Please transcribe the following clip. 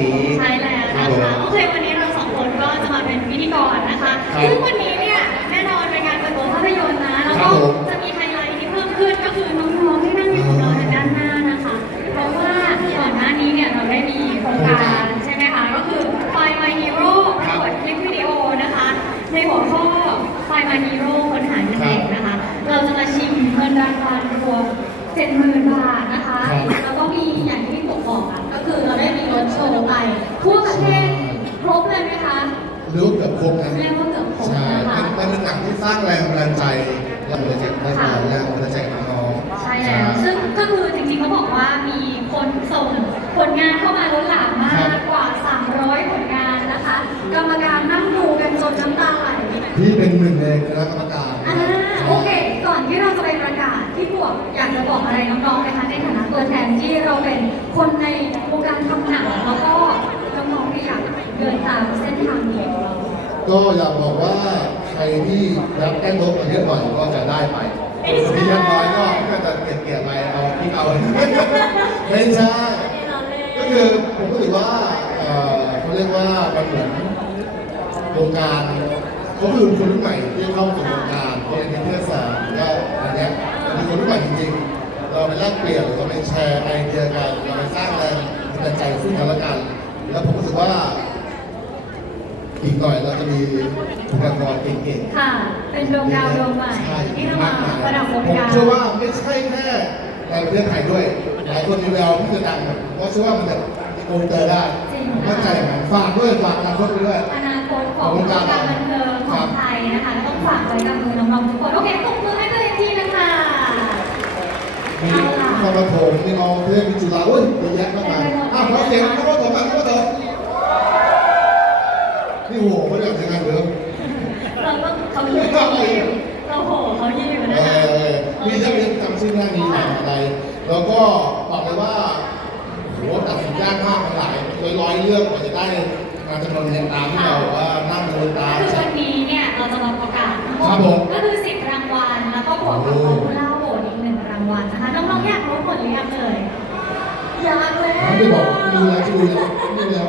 นี้ ใช่แล้วครันะบผมคะโอเควันนี้เราสองคนก็จะมาเป็นพิธีกรนะคะครับซึ่งวันนี้เนี่ยแน่นอนเป็นงานเปิดตัวภาพยนตร์นะ แล้วครัก็บผมจะมีไฮไลท์ที่เพิ่มขึ้นก็คือน้องๆที่นั่งอยู่กับเราทางด้านหน้านะคะ เพราะว่าก่อนหน้านี้เนี่ยเราได้มีโครงการใช่ไหมคะก็คือ Find My Hero ประกวดคลิปวิดีโอนะคะ ในหัวข้อ Find My Hero ค้นหาเงินเด็กนะคะ เราจะมาชิงเงินรางวัลรวม70,000บาทนะคะ ครับ แล้วก็มีอย่างที่ รู้เกือบครบนะเรียกว่าเกือบครบใช่นะคะมันเป็นหนังที่สร้างแรงบันดาลใจแรงบันดาลใจให้เราแรงบันดาลใจกับน้องๆใช่แล้ว ซึ่งก็คือจริงๆเขาบอกว่ามีคนส่งผลงานเข้ามาล้นหลามมากกว่า 300 ผลงานนะคะ กรรมการนั่งดูกันจนน้ำตาไหลพี่เป็นหนึ่งในคณะกรรมการอ่าโอเค ก่อนที่เราจะไปประกาศที่บวกอยากจะบอกอะไรน้องๆไหมคะในฐานะตัวแทนที่เราเป็นคนในวงการทำหนังแล้วก็น้องๆที่อยากเดินตามเส้นทางนี้ของเรา ก็อยากบอกว่าใครที่รับแต้มลบมาเยอะหน่อยก็จะได้ไปคนที่ยังน้อยก็ก็จะเกลียดๆไปเอาพี่เอาไม่ใช่ก็คือผมรู้สึกว่าเอ่อเขาเรียกว่ามันเหมือนวงการเขาคือคนรุ่นใหม่ที่เข้าสู่วงการเรียนนิเทศศาสตร์ก็อันเนี้ยเป็นคนรุ่นใหม่จริงๆ เราไปแลกเปลี่ยนเราไปแชร์ไอเดียกันเราไปสร้างแรงบันดาลใจซึ่งกันและกัน แล้วผมรู้สึกว่า อีกหน่อยเราจะมีบุคลากรเก่งๆค่ะ เป็นดวงดาวดวงใหม่ใช่ที่จะมาประดับวงผมการเชื่อว่าไม่ใช่แค่ในประเทศไทยด้วย หลายคนมีแววที่จะดังเพราะเชื่อว่ามันจะโกงเตอร์ได้จริงผมเข้าใจมันฝากด้วยฝากอนาคตไปด้วย อนาคตของวงการบันเทิงของไทยนะคะต้องฝากไว้กับมือน้องๆทุกคน โอเคตบมือให้ตัวเองทีนะคะมีเอาล่ะคอมโถมมีมองเทพมีจุฬาอุ้ยเยอะแยะมากมายอ้าวขอเสียงคอมโถมมาคอมโถมนี่ โหไม่ได้ทำงานเดิมเราต้องเขายิ้มเราโหเขายิ้มเอนะคะอมีนักเรียนจำชื่อหน้านี้หนังอะไร แล้วก็บอกเลยว่าโหตัดสินยากมากมันหลายร้อยๆเรื่องกว่าจะได้มาจำนวนเงินตามที่เราว่านั่งดูตามคือวันนี้เนี่ยเราจะมาประกาศทั้งหมครัดบผมก็คือ10รางวัลแล้วก็บวกกับคอมพูล่าโหวตอีกหนึ่งรางวัลนะคะน้องๆอยากรู้ผลหรือยังเอ่ยอยากแล้วไม่ได้บอกดูแล้วดูแล้ว